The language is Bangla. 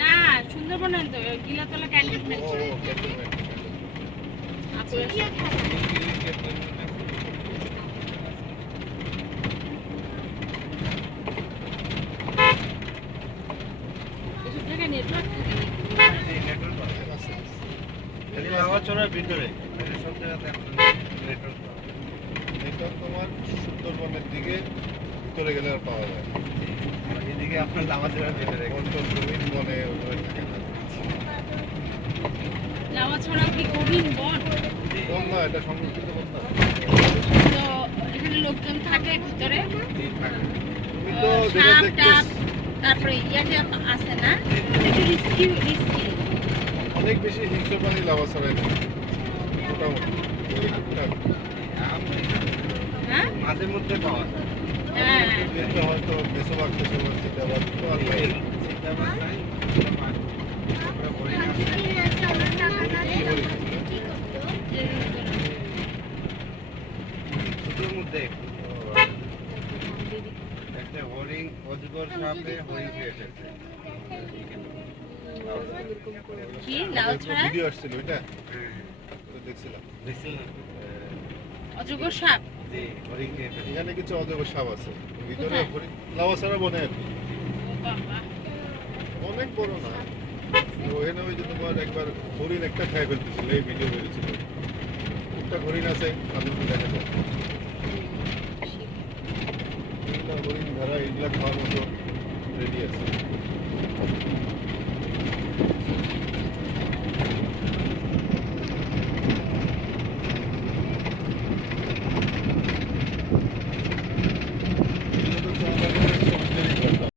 না সুন্দরবনে তো গিলাতলা ক্যান্টনমেন্ট তোমার সুন্দরবনের দিকে ভিতরে গেলে আর পাওয়া যায় এদিকে আপনার লামাছড়ার ভিতরে গভীর বনে থাকে না লামাছড়া কি গভীর বন? বন না, এটা সংরক্ষিত বন না। তো এখানে লোকজন থাকে ভিতরে, তুমি তো যেটা দেখতেছ তারপরে ইয়াতে আছে না, একটু রিস্কি অনেক বেশি হিংস্র প্রাণী লামাছড়ায় নেই মোটামুটি টুকটাক। হ্যাঁ মাঝে মধ্যে পাওয়া যায়। হ্যাঁ এটা হয়তো বেশিরভাগ চিতাবাঘ তো আর নেই। চিতাবাঘ নাই, চিতাবাঘ। তারপরে হরিণ আছে। ছোটোর মধ্যে একটা হরিণ, অজগর সাপে হরিণ খেয়ে ফেলছে। কি লাউছড়া ভিডিও আসছিল ওইটা তো দেখছিলাম। দেখছিলেন? অজগর সাপ? জি, হরিণ খেয়ে ফেলছে। এখানে কিছু অজগর সাপ আছে ভিতরে কোথায়? লামাছড়া বনে আর কি। ও বাবা, অনেক বড় না, ওখানে ওই যে তোমার একবার হরিণ একটা খাই ফেলতেছিল, এই ভিডিও বেরিয়েছিল। একটা হরিণ আছে সামনে দেখা যায়, এগুলা হরিণ ধরা এগুলা খাওয়ার মতো রেডি আছে।